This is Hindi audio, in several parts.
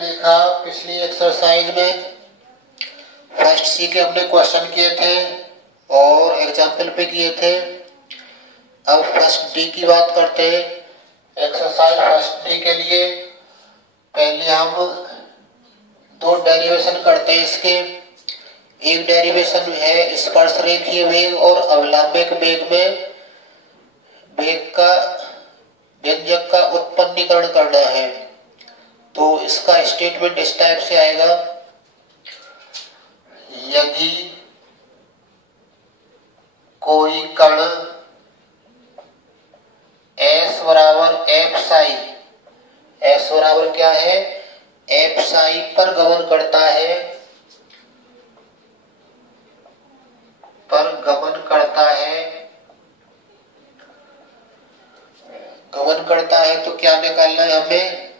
देखा पिछली एक्सरसाइज में फर्स्ट सी के हमने क्वेश्चन किए थे और एग्जाम्पल पे किए थे। अब फर्स्ट डी की बात करते हैं। एक्सरसाइज फर्स्ट डी के लिए पहले हम दो डेरिवेशन करते हैं इसके। एक डेरिवेशन है स्पर्श रेखीय वेग और अवलंबिक वेग में वेग का व्यंजक का उत्पन्नीकरण करना है। तो इसका स्टेटमेंट इस टाइप से आएगा, यदि कोई कण S बराबर एफ साई, S बराबर क्या है एफ साई पर गमन करता है, तो क्या निकालना है हमें,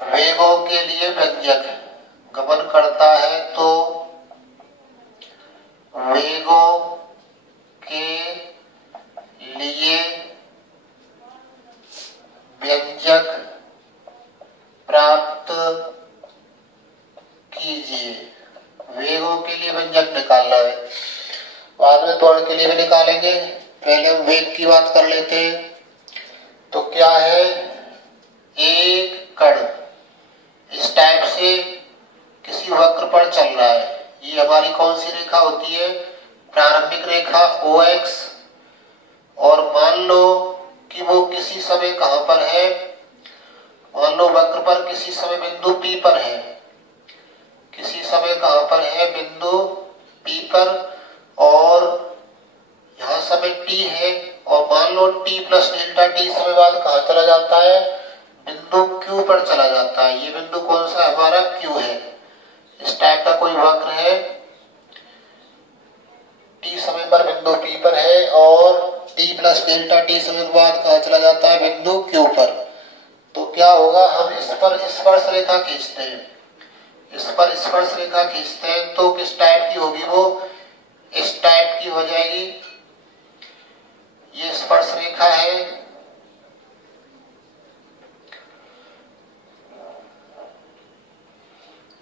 वेगों के लिए व्यंजक। गमन करता है तो वेगों के लिए व्यंजक प्राप्त कीजिए। वेगों के लिए व्यंजक निकालना है, बाद में त्वरण के लिए भी निकालेंगे। पहले हम वेग की बात कर लेते हैं। तो क्या है, एक कण इस टाइप से किसी वक्र पर चल रहा है। ये हमारी कौन सी रेखा होती है, प्रारंभिक रेखा OX। और मान लो कि वो किसी समय कहां पर है, मान लो वक्र पर किसी समय बिंदु P पर है, किसी समय कहां पर है, बिंदु P पर, और यहां समय T है। और मान लो T प्लस डेल्टा T समय बाद कहां चला जाता है, बिंदु Q पर चला जाता है। ये बिंदु कौन सा हमारा Q है। इस टाइप का कोई वक्र है, T समय पर बिंदु P पर है और T प्लस डेल्टा T समय बाद कहां चला जाता है, बिंदु Q पर। तो क्या होगा, हम इस पर स्पर्श रेखा खींचते हैं। इस पर स्पर्श रेखा खींचते हैं तो किस टाइप की होगी, वो इस टाइप की हो जाएगी। ये स्पर्श रेखा है,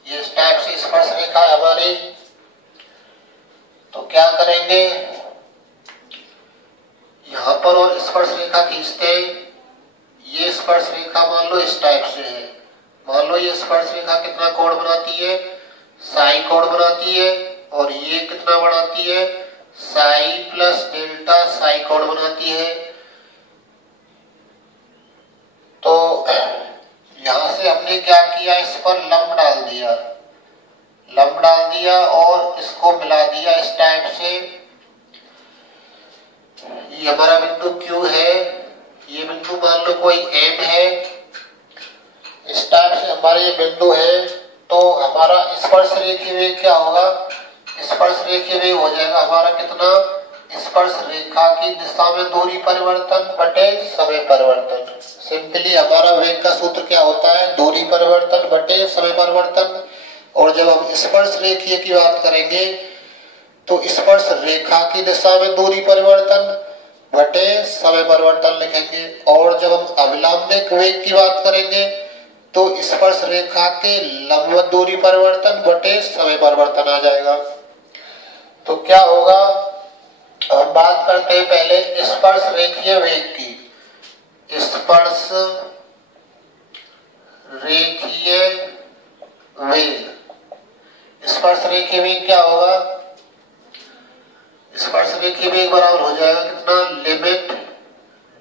ये इस टाइप से स्पर्श रेखा है हमारी। तो क्या करेंगे, यहां पर और स्पर्श रेखा खींचते हैं। ये स्पर्श रेखा मान लो इस टाइप से है। मान लो ये स्पर्श रेखा कितना कोण बनाती है, साई कोण बनाती है। और ये कितना बनाती है, साई प्लस डेल्टा साई कोण बनाती है। तो यहां से हमने क्या किया, इस पर लंब डाल दिया, लंब डाल दिया और इसको मिला दिया इस टाइप से। ये हमारा बिंदु Q है, ये बिंदु मान लो कोई M है। इस टाइप से हमारे ये बिंदु है। तो हमारा स्पर्श रेखीय वेग क्या होगा, स्पर्श रेखीय वेग हो जाएगा हमारा कितना, स्पर्श रेखा की दिशा में दूरी परिवर्तन बटे समय परिवर्तन। सिंपली हमारा वेग का सूत्र क्या होता है, दूरी परिवर्तन बटे समय परिवर्तन। और जब हम स्पर्श रेखीय की बात करेंगे तो स्पर्श रेखा की दिशा में दूरी परिवर्तन बटे समय परिवर्तन लिखेंगे। और जब हम अवलंबिक वेग की बात करेंगे तो स्पर्श रेखा के लंबवत दूरी परिवर्तन बटे समय परिवर्तन आ जाएगा। तो क्या होगा, हम बात करते हैं पहले स्पर्श रेखीय वेग की। स्पर्श रेखीय वेग, स्पर्श रेखीय वेग क्या होगा, स्पर्श रेखीय वेग बराबर हो जाएगा कितना, limit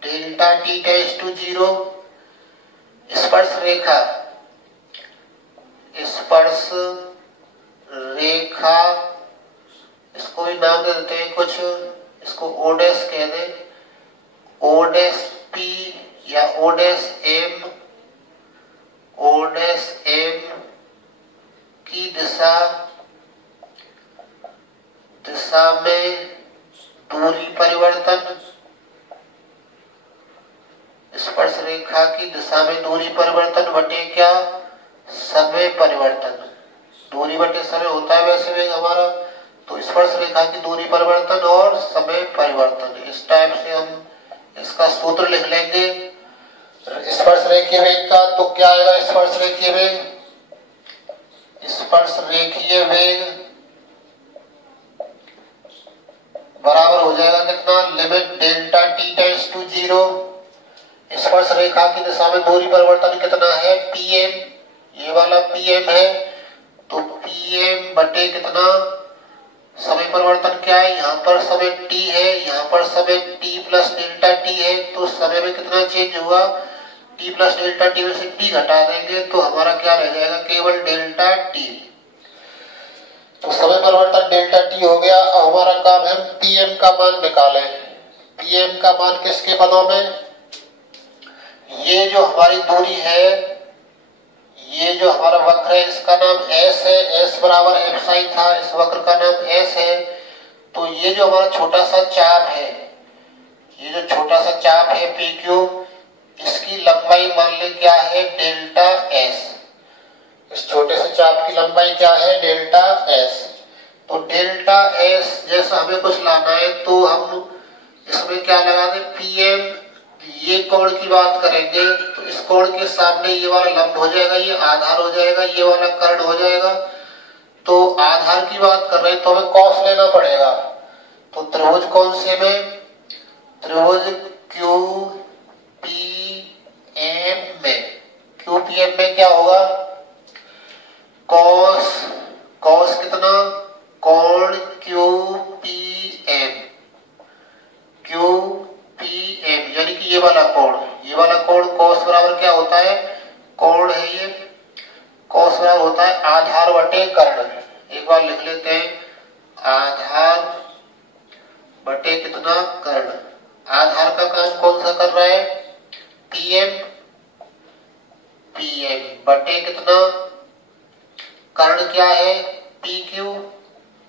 delta T tends to 0। स्पर्श रेखा, स्पर्श रेखा, इसको भी नाम दे देते हैं कुछ, इसको ओडेस कह दे, ओडेस P या ओडेस M। ओडेस M की दिशा में दूरी परिवर्तन, स्पर्श रेखा की दिशा में दूरी परिवर्तन बटे क्या, समय परिवर्तन। दूरी बटे समय होता है वैसे वेग हमारा। तो स्पर्श रेखा की दूरी परिवर्तन और समय परिवर्तन, इस टाइप से हम इसका सूत्र लिख लेंगे। स्पर्श रेखीय वेग का, तो क्या आएगा स्पर्श रेखीय वेग? स्पर्श रेखीय वेग बराबर हो जाएगा कितना? Limit delta T tends to 0। स्पर्श रेखा की दिशा में दूरी परिवर्तन कितना है? pm, ये वाला pm है, तो pm बटे कितना? समय परिवर्तन क्या है? यहाँ पर समय t है, यहाँ पर समय t प्लस डेल्टा t है, तो समय में कितना चेंज हुआ? t प्लस डेल्टा t में से t घटा देंगे तो हमारा क्या रह जाएगा? केवल डेल्टा t। तो समय परिवर्तन डेल्टा t हो गया। अब हमारा काम है pm का मान निकालें। pm का मान किसके पदों में? ये जो हमारी दूरी है, ये जो हमारा वक्र है, इसका नाम S है, S बराबर एफ साइन था, इस वक्र का नाम S है। तो ये जो हमारा छोटा सा चाप है, ये जो छोटा सा चाप है PQ, इसकी लंबाई मान ले क्या है? Delta S। इस छोटे से चाप की लंबाई क्या है? Delta S। तो डेल्टा S जैसा हमें कुछ लाना है तो हम इसमें क्या लगा दें? PM। ये कोण की बात करेंगे तो इस कोण के सामने ये वाला लंब हो जाएगा, ये आधार हो जाएगा, ये वाला कर्ण हो जाएगा। तो आधार की बात कर रहे हैं तो हमें कॉस लेना पड़ेगा। तो त्रिभुज कौन से में? त्रिभुज QPM में। QPM में क्या होगा? कॉस, कॉस कितना? कोण QPM, QPM यानी कि ये वाला कोण, ये वाला कोण कॉस बराबर क्या होता है? कोण है ये, कॉस बराबर होता है आधार बटे कर्ण। एक बार लिख लेते हैं, आधार बटे कितना? कर्ण। आधार का काम कौन सा कर रहा है? PM, PM बटे कितना? कर्ण क्या है? PQ,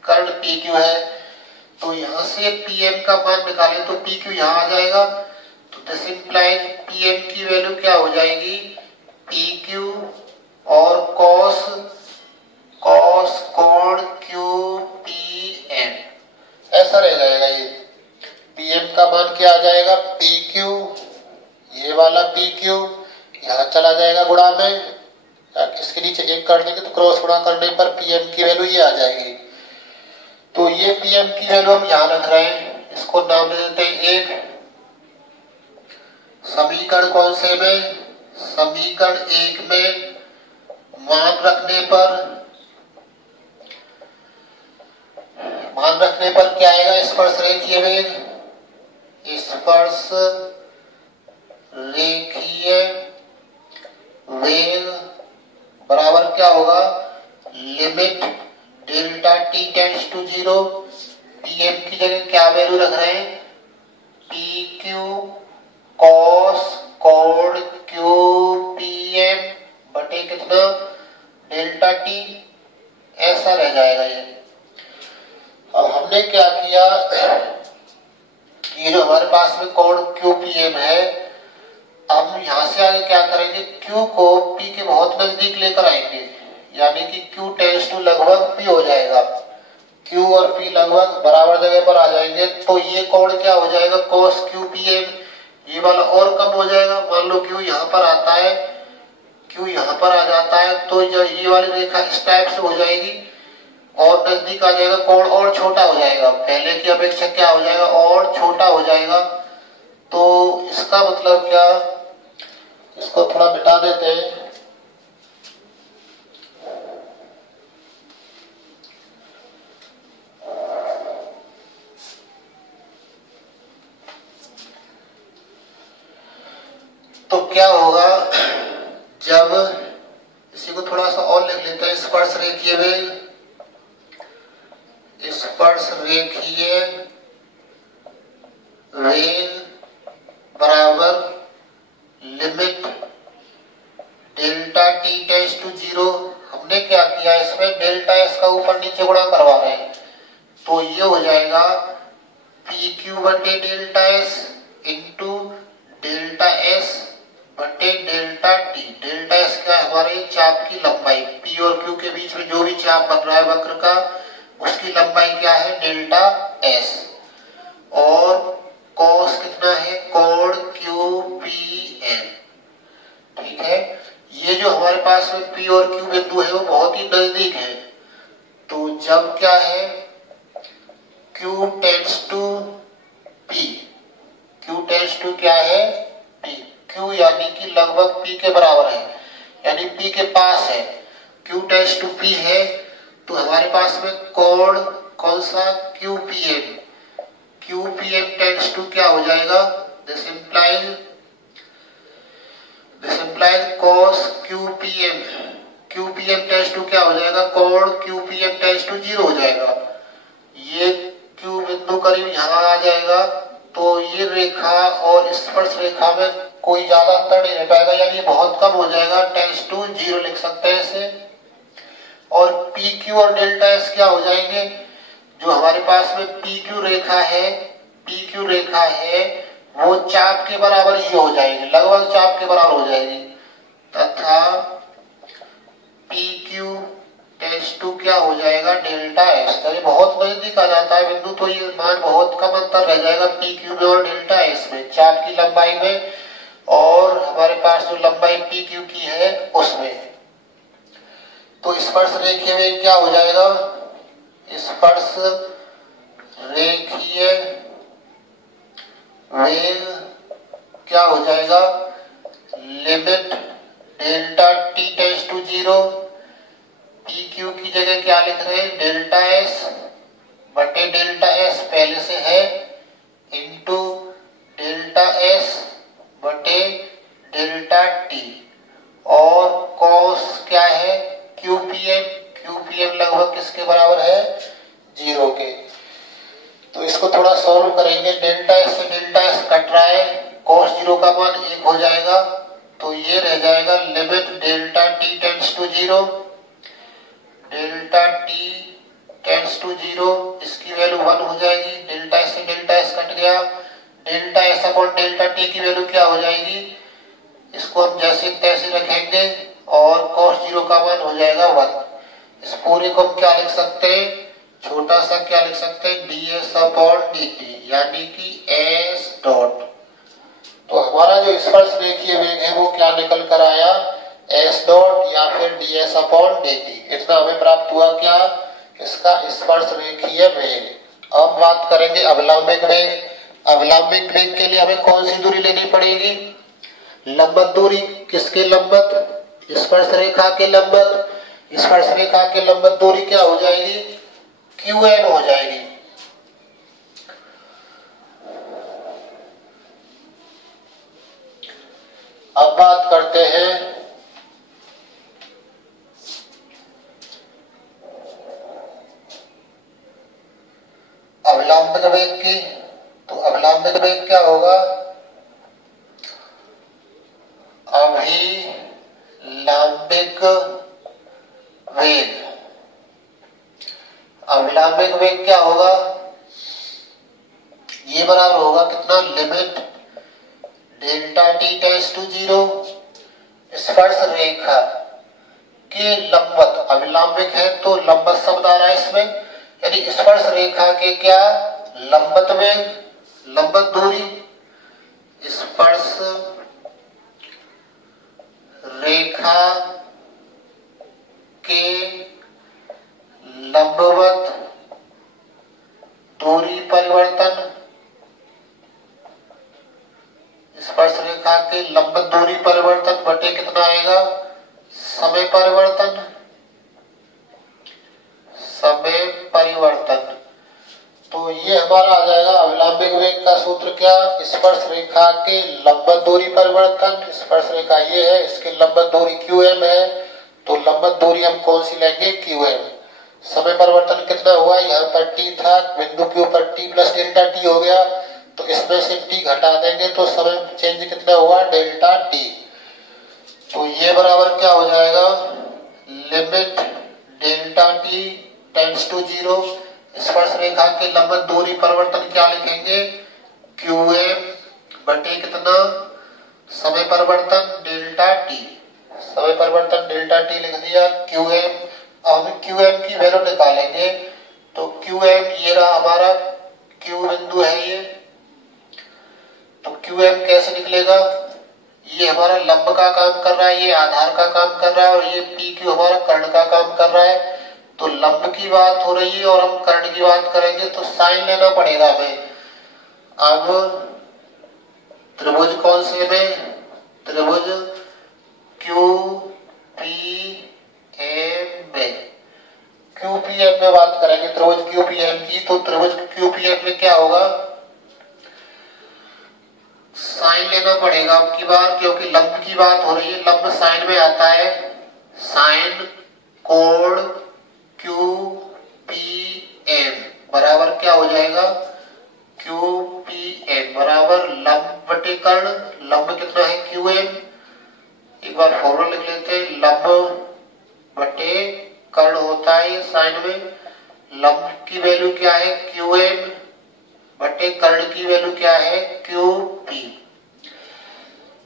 कर्ण PQ है। तो यहां से PM का मान निकालें तो PQ यहां आ जाएगा। तो दिस इंप्लाइज PM की वैल्यू क्या हो जाएगी? PQ और cos, cos कोण QPM, ऐसा रह जाएगा। ये PM का मान क्या आ जाएगा? PQ, ये वाला PQ यहां चला जाएगा गुणा में, इसके नीचे एक कर देंगे तो क्रॉस गुणा करने पर PM की वैल्यू ये आ जाएगी। तो ये PM की वैल्यू हम यहां रख रहे हैं, इसको नाम दे देते हैं एक। समीकरण कौन से में? समीकरण 1 में मान रखने पर क्या आएगा? स्पर्श रेखीय वेग, स्पर्श रेखीय वेग बराबर क्या होगा? Limit delta T tends to 0। PM की जगह क्या वैल्यू रख रहे हैं? PQ cos कोण QPM बटे कितना? डेल्टा टी, ऐसा रह जाएगा ये। अब हमने क्या किया, ये जो हमारे पास में कोण QPM है, अब यहां से आगे क्या करेंगे? Q को P के बहुत नजदीक लेकर आएंगे, यानी कि Q टेंड्स टू लगभग P हो जाएगा। Q और P लगभग बराबर जगह पर आ जाएंगे तो ये कोण क्या हो जाएगा? cos QPM। ये वाला और कम हो जाएगा। मान लो Q यहाँ पर आता है, Q यहाँ पर आ जाता है तो जो ये वाली रेखा इस टाइप से हो जाएगी और नजदीक आ जाएगा, कोण और छोटा हो जाएगा, पहले की अपेक्षा क्या हो जाएगा? और छोटा हो जाएगा। तो इसका मतलब क्या? इसको थोड़ा मिटा देते हैं। तो क्या होगा जब, इसी को थोड़ा सा और लिख लेते हैं, स्पर्श रेखीय वेग, स्पर्श रेखीय वेग बराबर limit delta T tends to 0। हमने क्या किया, इसमें डेल्टा एस का ऊपर नीचे गुणा करवा रहे हैं, तो ये हो जाएगा PQ बटे delta S into delta S बटे डेल्टा टी। डेल्टा एस क्या है? हमारे चाप की लंबाई, P और Q के बीच में जो भी चाप बन रहा है वक्र का, उसकी लंबाई क्या है? Delta S. और cos कितना है? कोण QPM। हमारे पास में P और Q बिंदु है वो बहुत ही नजदीक है, तो जब क्या है Q tends to P, Q tends to क्या है P, Q यानी कि लगभग P के बराबर है, यानी P के पास है, Q टेंड्स टू P है, तो हमारे पास में कोण कौन सा QPM, QPM टेंड्स टू क्या हो जाएगा, this implies cos QPM, QPM tends to क्या हो जाएगा, कोण QPM टेंड्स टू 0 हो जाएगा। ये Q बिंदु करीब यहाँ आ जाएगा, तो ये रेखा और स्पर्श रेखा में कोई ज्यादा अंतर नहीं रह पाएगा, यानी बहुत कम हो जाएगा, टेंड्स टू 0 लिख सकते हैं इसे। और PQ और डेल्टा S क्या हो जाएंगे, जो हमारे पास में PQ रेखा है वो चाप के बराबर ही हो जाएगी, लगभग चाप के बराबर हो जाएगी, तथा PQ टेंड्स टू क्या हो जाएगा, डेल्टा S। तो ये बहुत नजदीक आ जाता है बिंदु, तो ये मान बहुत कम अंतर रह जाएगा PQ में और डेल्टा S में, चाप की लंबाई में और हमारे पास जो लंबाई PQ की है उसमें। तो स्पर्श रेखीय वेग क्या हो जाएगा, स्पर्श रेखीय वेग क्या हो जाएगा, limit delta T tends to 0, PQ की जगह क्या लिख रहे हैं, डेल्टा S बटे डेल्टा S पहले से है, इंटू डेल्टा S बटे डेल्टा T, और cos क्या है QPM लगभग किसके बराबर है, 0 के। तो इसको थोड़ा सॉल्व करेंगे, डेल्टा S से डेल्टा S कट रहा है, cos 0 का मान 1 हो जाएगा, तो ये रह जाएगा limit delta T tends to 0, delta T tends to 0, इसकी वैल्यू 1 हो जाएगी, डेल्टा S से डेल्टा S कट गया, delta S upon delta T की वैल्यू क्या हो जाएगी, इसको हम जैसे तैसे रखेंगे और cos 0 का मान हो जाएगा 1। इस पूरे को हम क्या लिख सकते हैं, छोटा सा क्या लिख सकते हैं, ds अपॉन dt, यानी कि s डॉट। तो हमारा जो स्पर्श रेखीय वेग है वो क्या निकल कर आया, s डॉट या फिर ds अपॉन dt। इतना हमें प्राप्त हुआ क्या, इसका स्पर्श रेखीय वेग। अब बात करेंगे अवलंबिक वेग। अवलंबिक वेग के लिए हमें कौन सी दूरी लेनी पड़ेगी, लंबवत दूरी। किसके लंबवत, स्पर्श रेखा के लंबवत। स्पर्श रेखा के लंबवत दूरी क्या हो जाएगी, QN हो जाएगी। अब बात करते हैं अवलंबिक वेग की। तो अवलंबिक वेग क्या होगा, अभिलंबिक वेग। अभिलंबिक वेग क्या होगा, ये बराबर होगा कितना, limit delta T tends to 0, स्पर्श रेखा के लंबवत। अभिलंबिक है तो लंबवत शब्द आ रहा है इसमें, यानी स्पर्श रेखा के क्या लंबवत वेग, लंबवत दूरी, स्पर्श रेखा के लंबवत दूरी परिवर्तन। स्पर्श रेखा के लंबवत दूरी परिवर्तन बटे कितना आएगा, समय परिवर्तन। समय परिवर्तन, तो ये हमारा आ जाएगा अवलंबिक वेग का सूत्र क्या, स्पर्श रेखा के लंबवत दूरी परिवर्तन। स्पर्श रेखा ये है, इसके लंबवत दूरी QM है, तो लंबवत दूरी हम कौन सी लेंगे, QM। समय परिवर्तन कितना हुआ, यहाँ पर T था, बिंदु के ऊपर T प्लस डेल्टा T हो गया, तो इसमें से T घटा देंगे तो समय चेंज कितना हुआ, डेल्टा T। तो ये बराबर क्या हो जाएगा, limit delta T tends to 0, स्पर्श रेखा के लंबवत दूरी परिवर्तन क्या लिखेंगे, QM बटे कितना, समय परिवर्तन डेल्टा T। समय परिवर्तन डेल्टा T लिख दिया, QM। अब QM की वैल्यू निकालेंगे, तो QM ये रहा हमारा, Q बिंदु है ये, तो QM कैसे निकलेगा, ये हमारा लंब का काम कर रहा है, ये आधार का काम कर रहा है और ये पी क्यू हमारा कर्ण का काम कर रहा है। तो लंब की बात हो रही है और हम कर्ण की बात करेंगे तो साइन लेना पड़ेगा हमें। अब त्रिभुज कौन से में? त्रिभुज क्यू पी एम में, क्यू पी एम में बात करेंगे त्रिभुज क्यू पी एम की। तो त्रिभुज क्यू पी एम में क्या होगा? साइन लेना पड़ेगा अब की बार, क्योंकि लंब की बात हो रही है, लंब साइन में आता है। साइन कोण क्यू पी एम बराबर क्या हो जाएगा? क्यू पी एम बराबर लंब बटे कर्ण। लंब कितना है? Q M. एक बार फॉर्मूला लिख लेते हैं, लंब बटे कर्ण होता है ये साइन में। लंब की वैल्यू क्या है? क्यू एम बटे कर्ण की वैल्यू क्या है? Q P.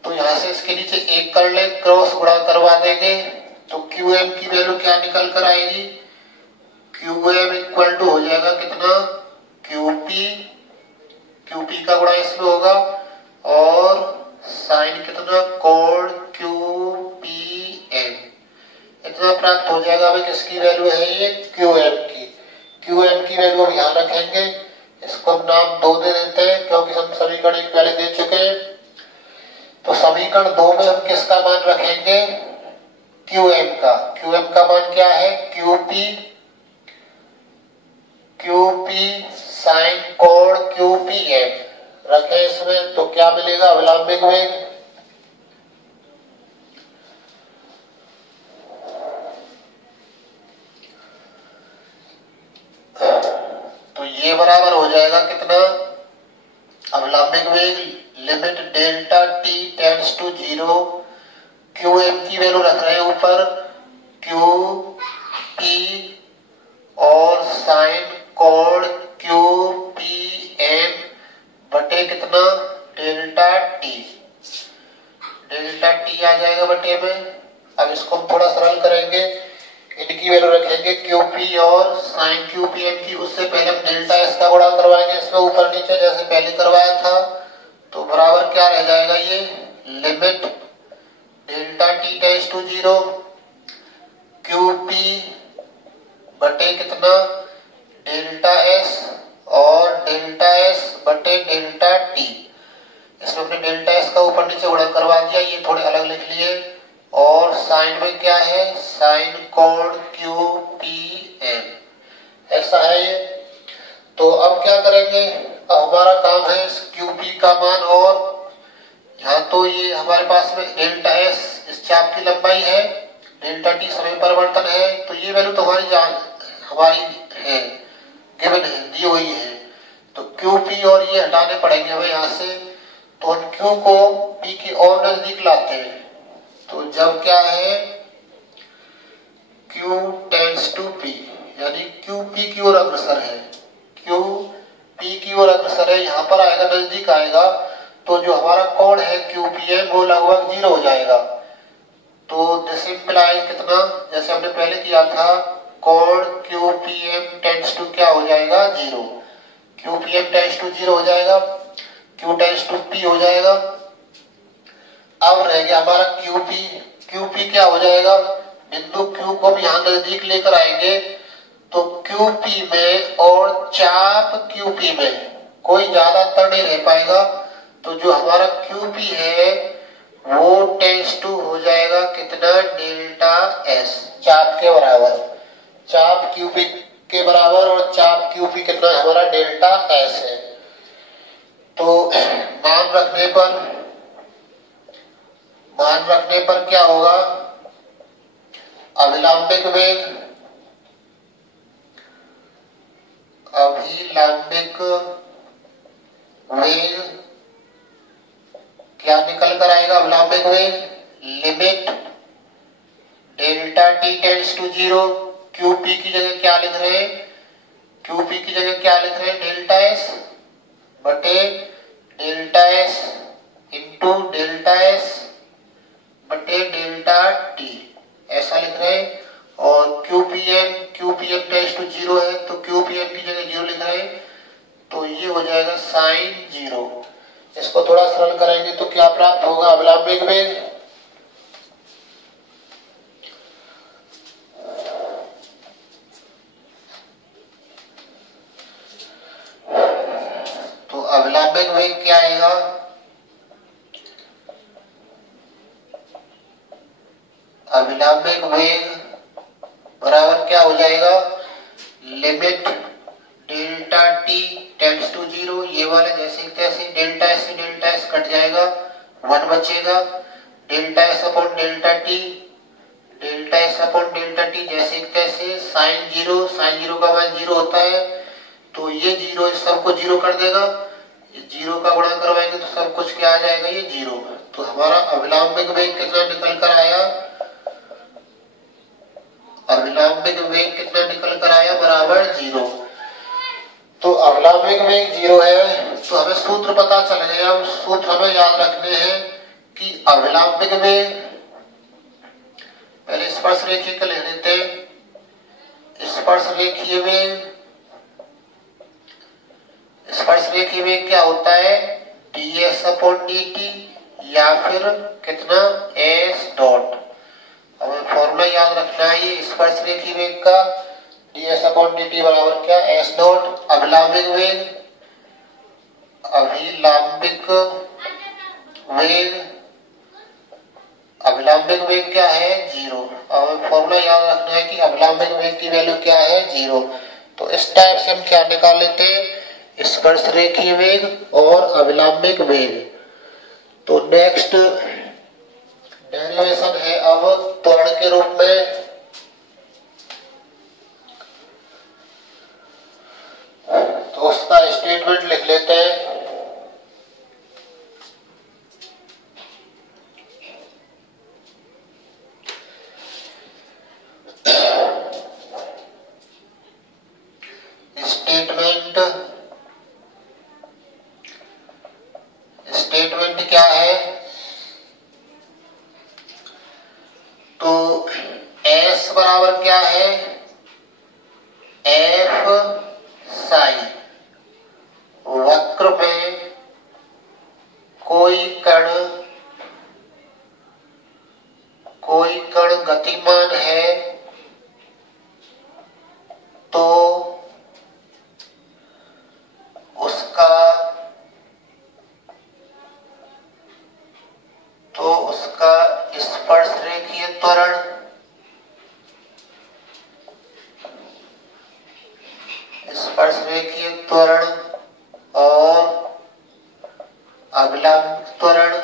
तो यहां से इसके नीचे एक कर ले, क्रॉस गुणा करवा देंगे तो क्यू एम की वैल्यू क्या निकल कर आएगी? क्यू एम इक्वल टू हो जाएगा कितना? क्यू पी का गुणा इसमें होगा और साइन कितना? कोण क्यू पी एम इतना प्राप्त हो जाएगा। हमें किसकी वैल्यू है? ये क्यू एम की। क्यू एम की वैल्यू हम यहाँ रखेंगे, इसको हम नाम 2 दे देते हैं क्योंकि हम समीकरण एक पहले दे चुके हैं। तो समीकरण 2 में हम किसका मान रखेंगे? क्यू एम का। क्यू एम का मान क्या है? क्यू पी साइन कोण क्यू पी एम रखे इसमें, तो क्या मिलेगा? अवलंबिक वेग। तो ये बराबर हो जाएगा कितना? अवलंबिक वेग limit delta T tends to 0। Q M की वैल्यू रख रहे हैं ऊपर, क्यू पी और साइन कोण क्यू पी एम बटे कितना? Delta T. डेल्टा टी आ जाएगा बटे में। अब इसको हम थोड़ा सरल करेंगे, इनकी वैल्यू रखेंगे क्यू पी और साइन क्यू पी एम की। उससे पहले हम डेल्टा एस का गुणा करवाएंगे इसमें ऊपर नीचे जैसे पहले करवाया था। तो बराबर क्या रह जाएगा? ये limit delta T tends to 0 Q P बटे कितना? डेल्टा एस और डेल्टा एस बटे डेल्टा टी। इसमें हमने डेल्टा एस का ऊपर नीचे गुणा करवा दिया, ये थोड़े अलग लिख लिए। और साइन में क्या है? साइन कोण क्यू पी एम ऐसा है ये। तो अब क्या करेंगे? अब हमारा काम है इस क्यू पी का मान, और यहाँ तो ये हमारे पास में डेल्टा एस इस चाप की लंबाई है, डेल्टा टी समय परिवर्तन है। तो ये वैल्यू तो हमारी है, गिवन है, दी हुई है। तो क्यू पी और ये हटाने पड़ेंगे हमें यहाँ से। तो हम क्यू को पी के और नजदीक लाते हैं। तो जब क्या है? क्यू टेंड्स टू पी यानी क्यू पी की ओर अग्रसर है, क्यू पी की ओर अग्रसर है, यहाँ पर आएगा, नजदीक आएगा। तो जो हमारा कोण है क्यू पी एम वो लगभग 0 हो जाएगा। तो दिस इंप्लाइज कितना? जैसे हमने पहले किया था, कोण Q P M tends to क्या हो जाएगा? 0। Q P M tends to 0 हो जाएगा, क्यू टेंड्स टू पी हो जाएगा। अब रह गया हमारा क्यू पी। क्यू पी क्या हो जाएगा? बिंदु क्यू को भी यहाँ नजदीक लेकर आएंगे तो क्यू पी में और चाप क्यू पी में कोई ज्यादा अंतर नहीं रह पाएगा। तो जो हमारा क्यू पी है वो टेंड्स टू हो जाएगा कितना? डेल्टा एस, चाप के बराबर। चाप क्यू पी के बराबर और चाप क्यू पी कितना हमारा? डेल्टा एस है। तो मान रखने पर क्या होगा? अभिलंबिक वेग क्या निकल कर आएगा? अभिलंबिक वेग limit delta T tends to 0। Q P की जगह क्या लिख रहे हैं? क्यू पी की जगह क्या लिख रहे हैं? डेल्टा एस बटे delta S into delta S बटे डेल्टा टी ऐसा लिख रहे हैं। और Q P M tends to 0 है तो क्यू पी एम की जगह 0 लिख रहे हैं। तो ये हो जाएगा साइन 0। इसको थोड़ा सरल करेंगे तो क्या प्राप्त होगा, अवलंबिक वेग। तो अवलंबिक वेग क्या आएगा, अवलंबिक वेग बराबर क्या हो जाएगा, limit delta T tends to 0, ये वाले जैसे तैसे डेल्टा एस से डेल्टा एस कट जाएगा, 1 बचेगा, delta S upon delta T, delta S upon delta T जैसे तैसे, साइन 0 का मान 0 होता है तो ये 0 सबको 0 कर देगा, ये 0 का गुणा करवाएंगे तो सब कुछ क्या आ जाएगा, ये 0। तो हमारा अवलंबिक वेग कितना निकल कर आया, अवलंबिक वेग कितना निकल कर आया, बराबर 0। तो अवलंबिक वेग 0 है तो हमें सूत्र पता चल गया। अब सूत्र हमें याद रखने हैं कि अवलंबिक वेग, पहले स्पर्श रेखीय का लिख लेते हैं, स्पर्श रेखीय वेग, स्पर्श रेखीय वेग क्या होता है, ds अपॉन dt या फिर कितना s डॉट। हमें फॉर्मूला याद रखना है ये स्पर्श रेखीय वेग का, ds अपॉन dt बराबर क्या, s डॉट। अभिलंबिक वेग, अभिलंबिक वेग, अभिलंबिक वेग क्या है, 0। हमें फॉर्मूला याद रखना है कि अभिलंबिक वेग की वैल्यू क्या है, 0। तो इस टाइप से हम क्या निकाल लेते हैं, स्पर्श रेखीय वेग और अभिलंबिक वेग। तो नेक्स्ट डेरिवेशन है अब त्वरण के रूप में। तो उसका स्टेटमेंट लिख लेते हैं। स्टेटमेंट क्या है, तो S बराबर क्या है, F साई, वक्र में कोई कण गतिमान है तो उसका स्पर्श रेखीय त्वरण और अभिलंब त्वरण,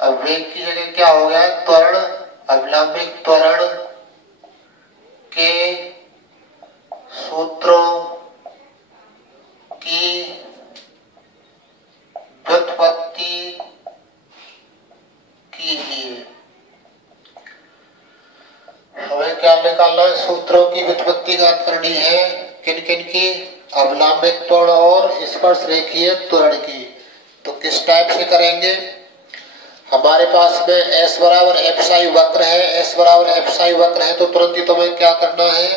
अब वेग की जगह क्या हो गया, त्वरण, अभिलंबिक त्वरण के सूत्रों की व्युत्पत्ति कीजिए। हमें क्या निकालना है, सूत्रों की व्युत्पत्ति ज्ञात करनी है, किन किन की, अभिलंबिक त्वरण और स्पर्श रेखीय त्वरण की। तो किस टाइप से करेंगे, हमारे पास में S बराबर एफ साई वक्र है, S बराबर एफ साई वक्र है तो तुरंत ही तुम्हें क्या करना है,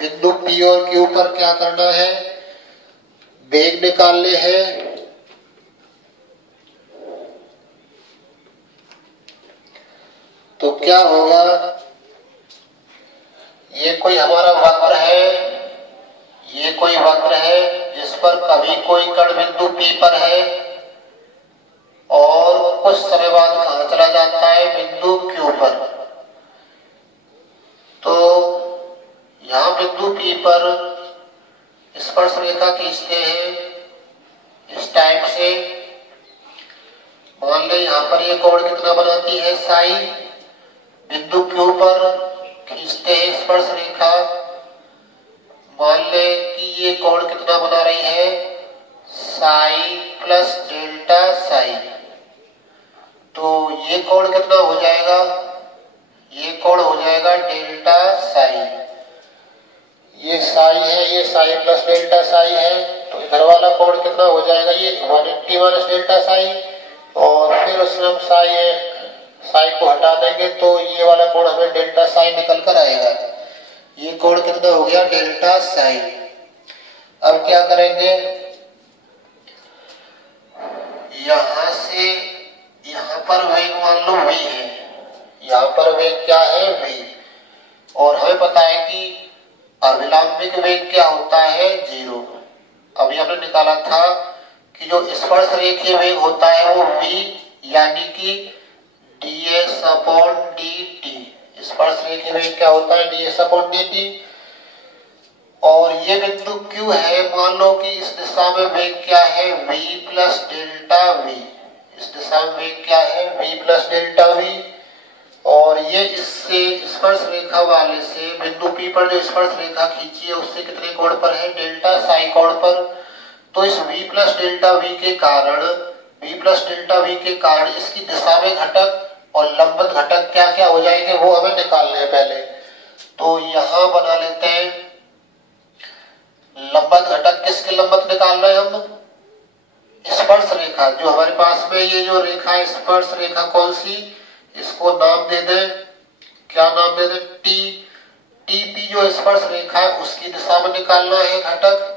बिंदु P और Q पर क्या करना है, वेग निकालने हैं। तो क्या होगा, ये कोई हमारा वक्र है, ये कोई वक्र है जिस पर कभी कोई कण बिंदु P पर है और कुछ समय बाद कहां चला जाता है, बिंदु Q पर। तो यहां बिंदु P पर स्पर्श रेखा खींचते हैं इस टाइप से। मान ले यहां पर ये कोण कितना बनाती है, साई। बिंदु Q पर खींचते हैं स्पर्श रेखा, मान ले कि ये कोण कितना बना रही है, साई प्लस डेल्टा साई। तो ये कोण कितना हो जाएगा, ये कोण हो जाएगा डेल्टा साई। ये साई है, ये साई प्लस डेल्टा साई है, तो इधर वाला कोण कितना हो जाएगा, ये 180 माइनस डेल्टा साई। और फिर उसमें हम साई को हटा देंगे तो ये वाला कोण हमें डेल्टा साई निकल कर आएगा। ये कोण कितना हो गया, डेल्टा साई। अब क्या करेंगे, यहां से यहां पर वेग मान लो v है, यहां पर वेग क्या है v, और हमें पता है कि अभिलंबिक वेग क्या होता है 0। अभी हमने निकाला था कि जो स्पर्श रेखीय वेग होता है वो v यानी कि ds/dt, स्पर्श रेखीय वेग क्या होता है ds/dt। और ये बिंदु Q है, मान लो कि इस दिशा में वेग क्या है v प्लस डेल्टा v, इस दिशा में वेग क्या है v प्लस डेल्टा v, और ये इससे स्पर्श रेखा वाले से बिंदु P पर जो स्पर्श रेखा खींची है उससे कितने कोण पर है डेल्टा साई कोण पर। तो इस v प्लस डेल्टा v के कारण इसकी दिशा में घटक और लंबवत घटक क्या क्या हो जाएंगे वो हमें निकालने हैं पहले। तो यहां बना लेते हैं लंबवत घटक, किसके लंबवत निकाल रहे हैं हम, स्पर्श रेखा जो हमारे पास में ये जो रेखा है स्पर्श रेखा कौन सी, इसको नाम दे दें, क्या नाम दे दें टी। टीपी जो स्पर्श रेखा है उसकी दिशा में निकालना है घटक।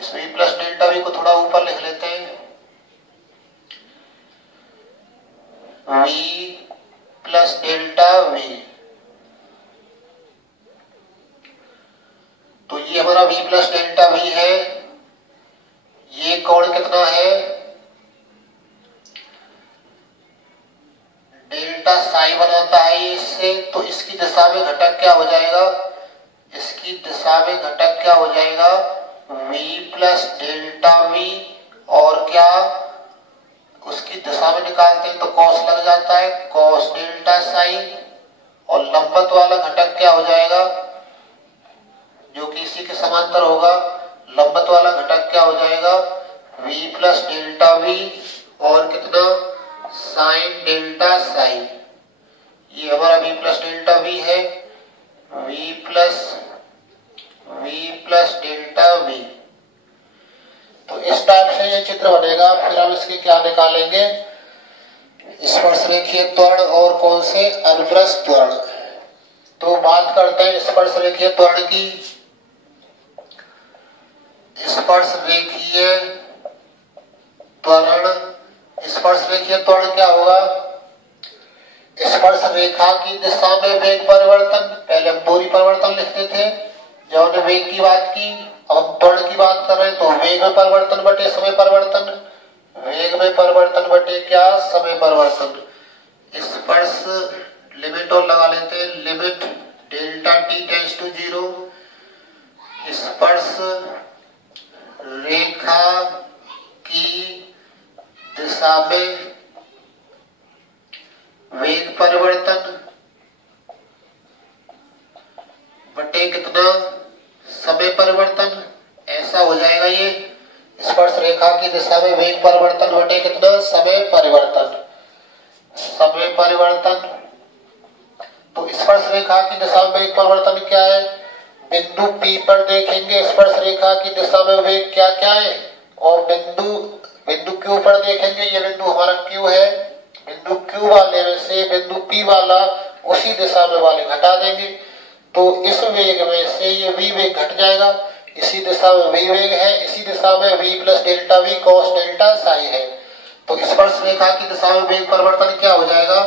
इस v प्लस डेल्टा v को थोड़ा ऊपर लिख लेते हैं, v प्लस डेल्टा v। तो ये हमारा v प्लस डेल्टा v है, ये कोण कितना है डेल्टा साई बनाता है ये इससे। तो इसकी दिशा में घटक क्या हो जाएगा, इसकी दिशा में घटक क्या हो जाएगा v प्लस डेल्टा v, और क्या उसकी दिशा में निकालते हैं तो कॉस लग जाता है कॉस डेल्टा साई, और लंबवत वाला घटक क्या हो जाएगा जो कि इसी के समांतर होगा, लंबवत वाला घटक क्या हो जाएगा v प्लस डेल्टा v और कितना साइन डेल्टा साई। ये हमारा v प्लस डेल्टा v है, v प्लस डेल्टा v। तो इस टाइप से ये चित्र बनेगा। फिर हम इसके क्या निकालेंगे, स्पर्श रेखीय त्वरण और कौन से अनुप्रस्थ त्वरण। तो बात करते हैं स्पर्श रेखीय त्वरण की। स्पर्श रेखीय त्वरण क्या होगा, स्पर्श रेखा की दिशा में वेग परिवर्तन, पहले हम दूरी परिवर्तन लिखते थे जब हमने वेग की बात की, अब हम त्वरण की बात कर रहे हैं तो वेग में परिवर्तन बटे समय परिवर्तन, वेग में परिवर्तन बटे क्या समय परिवर्तन। स्पर्श लिमिट और लगा लेते हैं, limit delta t tends to 0, स्पर्श रेखा की दिशा में वेग परिवर्तन बटे कितना समय परिवर्तन, ऐसा हो जाएगा ये स्पर्श रेखा की दिशा में वेग परिवर्तन बटे कितना समय परिवर्तन। तो स्पर्श रेखा की दिशा में वेग परिवर्तन क्या है, बिंदु P पर देखेंगे स्पर्श रेखा की दिशा में वेग क्या क्या है, और बिंदु Q पर देखेंगे, ये बिंदु हमारा Q है, बिंदु Q वाले में से बिंदु P वाला उसी दिशा में वाले घटा देंगे। तो इस वेग में से ये v वेग घट जाएगा, इसी दिशा में v वेग है, इसी दिशा में v plus delta v cos delta Sai है। तो स्पर्श रेखा की दिशा में वेग परिवर्तन क्या हो जाएगा,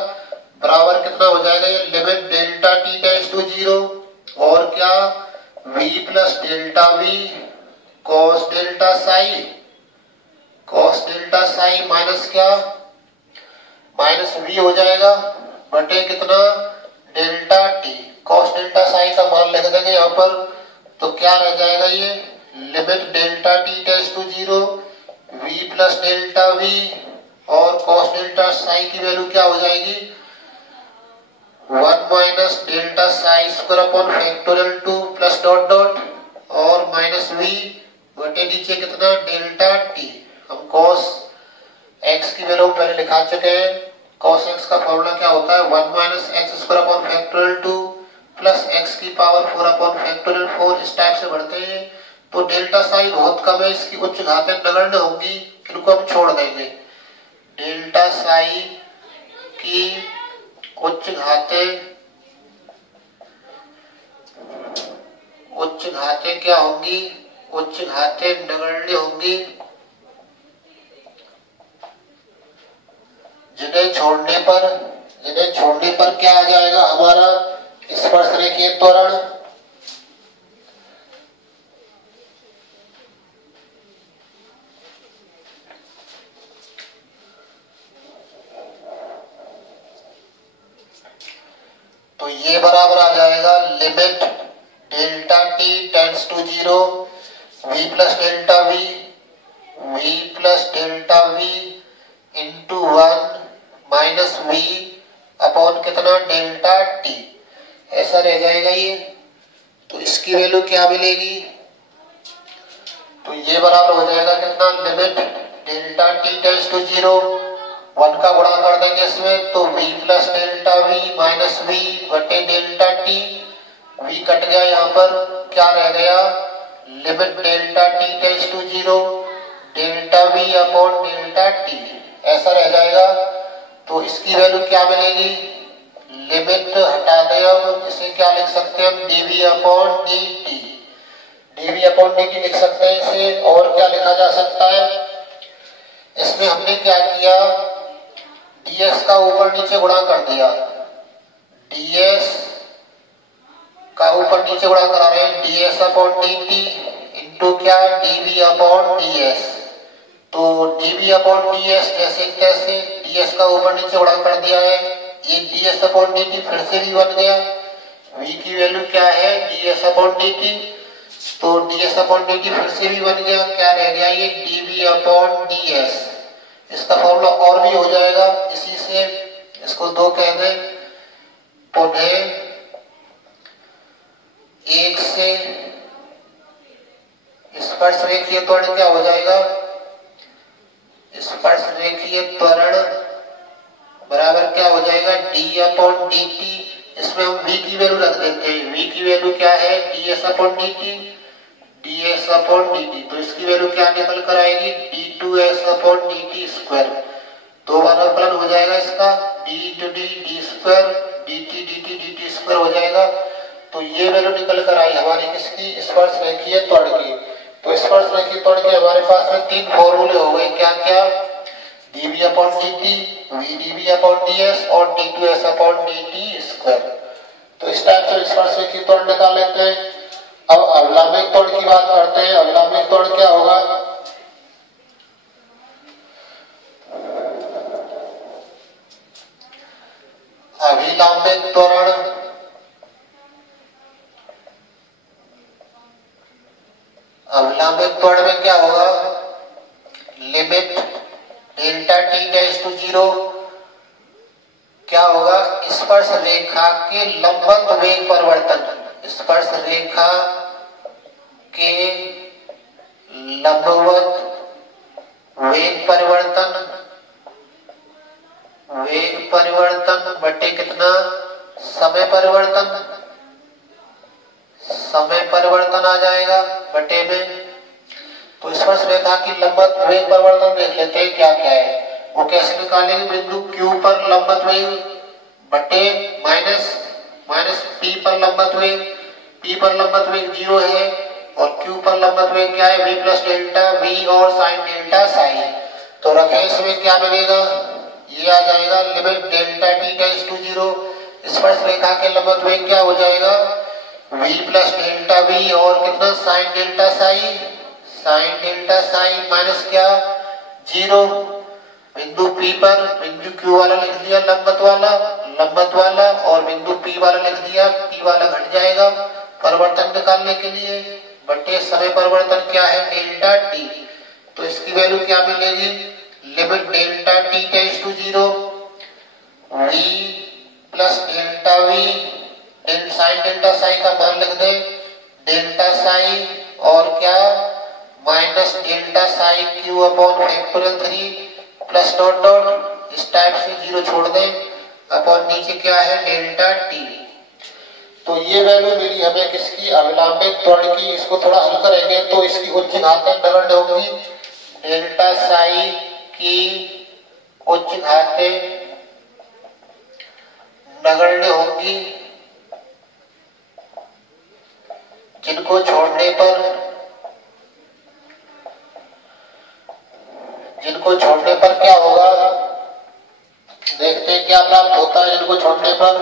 बराबर कितना हो जाएगा, ये limit delta t tends to 0 और क्या v plus delta v cos delta psi minus क्या माइनस v हो जाएगा बटे कितना delta t, cos delta psi का मान लिख देंगे यहाँ पर। तो क्या रह जाएगा, ये limit delta t tends to 0 v plus delta v और cos डेल्टा साई की वैल्यू क्या हो जाएगी 1 minus delta psi square upon factorial 2 plus dot dot और माइनस v बटे नीचे कितना डेल्टा t। हम cos x की वैल्यू पहले लिखा चुके हैं, cos x का फॉर्मूला क्या होता है 1 minus x square upon factorial 2 plus x की पावर 4 अपॉन फैक्टोरियल 4, इस टाइप से बढ़ते हैं। तो डेल्टा साई बहुत कम है, इसकी उच्च घातें नगण्य होंगी, इनको हम छोड़ देंगे। डेल्टा साई की उच्च घातें क्या होंगी, उच्च घातें नगण्य होंगी, जिन्हें छोड़ने पर क्या आ जाएगा हमारा स्पर्शरेखीय त्वरण। तो ये बराबर आ जाएगा limit delta T tends to 0 v plus delta v into 1 minus v upon कितना डेल्टा टी, ऐसा रह जाएगा ये। तो इसकी वैल्यू क्या मिलेगी, तो ये बराबर हो जाएगा कितना, limit delta T tends to 0, 1 का गुणा कर देंगे इसमें, तो v plus delta v minus v बटे डेल्टा टी, v कट गया, यहाँ पर क्या रह गया, limit delta T tends to 0 delta v upon delta T, ऐसा रह जाएगा। तो इसकी वैल्यू क्या मिलेगी, लिमिट हटा दें, अब इसे क्या लिख सकते हैं हम, dv upon dt, dv upon dt लिख सकते हैं इसे। और क्या लिखा जा सकता है, इसमें हमने क्या किया, ds का ऊपर नीचे गुणा कर दिया, ds का ऊपर नीचे गुणा करा रहे हैं, ds अपॉन dt इंटू क्या, dv अपॉन ds। तो dv अपॉन ds जैसे तैसे ds का ऊपर नीचे गुणा कर दिया है, ये ds अपॉन dt फिर से भी बन गया, v की वैल्यू क्या है, ds अपॉन dt, तो ds अपॉन dt फिर से भी बन गया, क्या रह गया ये dv अपॉन ds। इसका फॉर्मूला और भी हो जाएगा इसी से, इसको 2 कह दें, पुनः 1 से स्पर्शरेखीय त्वरण क्या हो जाएगा, स्पर्शरेखीय त्वरण बराबर क्या हो जाएगा, d अपॉन dt, इसमें हम v की वैल्यू रख देते हैं, v की वैल्यू क्या है, ds upon dt, ds upon dt, तो इसकी वैल्यू क्या निकल कर आएगी, d2s अपॉन dt स्क्वायर, 2 बार अवकलन हो जाएगा इसका, d into d d square dt dt dt square हो जाएगा। तो ये वैल्यू निकल कर आई हमारी किसकी, स्पर्शरेखीय त्वरण की। तो स्पर्शरेखीय त्वरण के हमारे पास में 3 फॉर्मूले हो गए, क्या क्या, dv upon dt, vdv upon ds और d2s अपॉन dt स्क्वायर। तो इस टाइप से स्पर्शरेखीय त्वरण निकाल लेते हैं। अब अभिलंबित त्वरण की बात करते हैं। अभिलंबित त्वरण क्या होगा, अभिलंबित त्वरण में क्या होगा, limit delta T tends to 0 क्या होगा, स्पर्श रेखा के लंबवत वेग परिवर्तन, स्पर्श रेखा के लंबवत वेग परिवर्तन बटे कितना, समय परिवर्तन आ जाएगा बटे में। तो स्पर्श रेखा की लंबवत वेग परिवर्तन देख लेते हैं क्या क्या है, वो कैसे निकालेंगे, बिंदु Q पर लंबवत वेग बटे माइनस P पर लंबवत वेग, P पर लंबवत वेग 0 है और Q पर लंबवत वेग क्या है, v प्लस डेल्टा v और साइन डेल्टा साइन। तो रखें इसमें क्या मिलेगा, ये आ जाएगा limit delta T tends to 0, स्पर्श रेखा के लंबवत वेग क्या हो जाएगा, v प्लस डेल्टा v और कितना साइन डेल्टा साइन माइनस क्या 0, बिंदु P पर बिंदु Q वाला लिख दिया लंबवत वाला और बिंदु P वाला लिख दिया, P वाला घट जाएगा परिवर्तन निकालने के लिए, बटे समय परिवर्तन क्या है डेल्टा टी। तो इसकी वैल्यू क्या मिलेगी, limit delta T tends to 0 v plus delta v sine delta sine का मान लिख दे, डेल्टा साइन और क्या minus delta sine Q upon factorial 3 plus dot dot, इस टाइप से 0 छोड़ दें, अपॉन नीचे क्या है डेल्टा टी। तो ये वैल्यू मिली हमें किसकी, अभिलंबित त्वरण की। इसको थोड़ा हल करेंगे तो इसकी उच्च घातांक नगण्य होगी, डेल्टा साइन की उच्च घातें नगण्य होंगी, जिनको छोड़ने पर क्या होगा, क्या प्राप्त होता है इनको छोड़ने पर?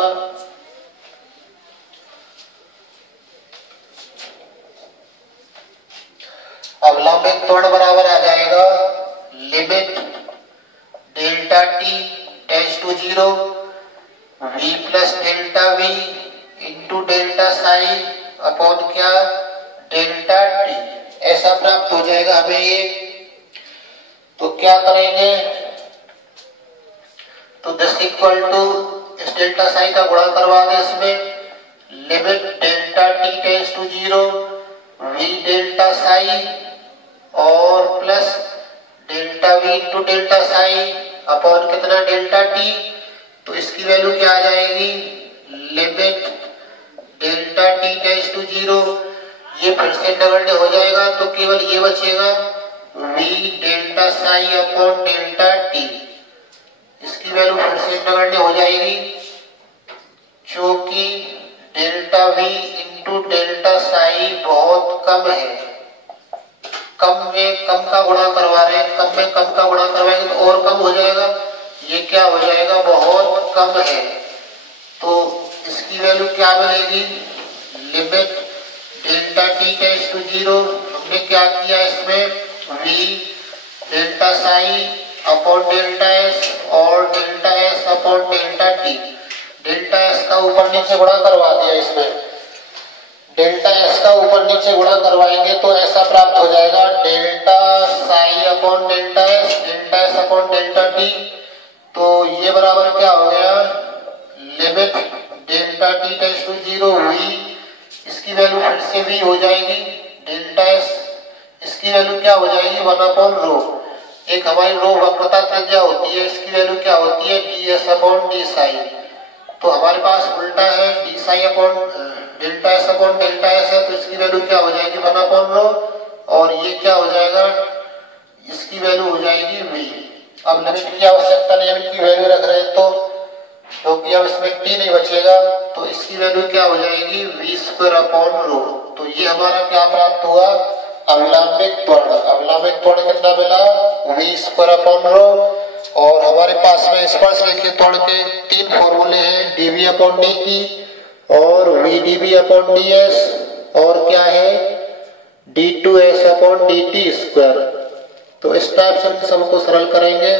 अवलंबित त्वरण बराबर आ जाएगा limit delta T tends to 0 v plus delta v into delta psi upon क्या डेल्टा टी, ऐसा प्राप्त हो जाएगा हमें ये। तो क्या करेंगे, तो दिस इक्वल टू इस डेल्टा साई का गुणा करवा दें इसमें limit delta T tends to 0 v delta psi और plus delta v into delta psi upon कितना डेल्टा टी। तो इसकी वैल्यू क्या आ जाएगी limit delta T tends to 0, ये फिर से नगण्य हो जाएगा तो केवल ये बचेगा v delta psi upon delta T, इसकी वैल्यू फिर से नगण्य हो जाएगी क्योंकि delta v into delta Sai बहुत कम है। कम में कम का गुणा करवा रहे हैं, कम में कम का गुणा करवाएंगे तो और कम हो जाएगा, ये क्या हो जाएगा बहुत कम है। तो इसकी वैल्यू क्या मिलेगी limit delta T tends to 0, हमने क्या किया इसमें v delta psi upon delta S और delta S upon delta T, delta S का ऊपर नीचे गुणा करवा दिया इसमें, डेल्टा एस का ऊपर नीचे गुणा करवाएंगे तो ऐसा प्राप्त हो जाएगा delta psi upon delta S upon delta T. तो ये बराबर क्या हो गया limit delta T tends to 0 v, इसकी वैल्यू फिर से v हो जाएगी डेल्टा एस, इसकी वैल्यू क्या हो जाएगी 1 अपॉन रो, एक हमारी रो वक्रता त्रिज्या होती है, इसकी वैल्यू क्या होती है D S upon D Sai. तो हमारे पास उल्टा है D Sai upon delta S upon delta S है, तो इसकी वैल्यू क्या हो जाएगी 1 अपॉन रो और ये क्या हो जाएगा इसकी वैल्यू हो जाएगी v। अब लिमिट की आवश्यकता नहीं, इनकी वैल्यू रख रहे हैं तो क्योंकि अब इसमें t नहीं बचेगा तो इसकी वैल्यू क्या हो जाएगी v स्क्वायर अपॉन रो। तो ये हमारा क्या प्राप्त हुआ अवलंबित त्वरण, अवलंबित त्वरण कितना मिला v स्क्वायर अपॉन रो। और हमारे पास में स्पर्शरेखीय त्वरण के 3 फॉर्मूले हैं dv अपॉन dt और vdv अपॉन ds और क्या है d2s अपॉन dt स्क्वायर। तो इस टाइप से हम सबको सरल करेंगे।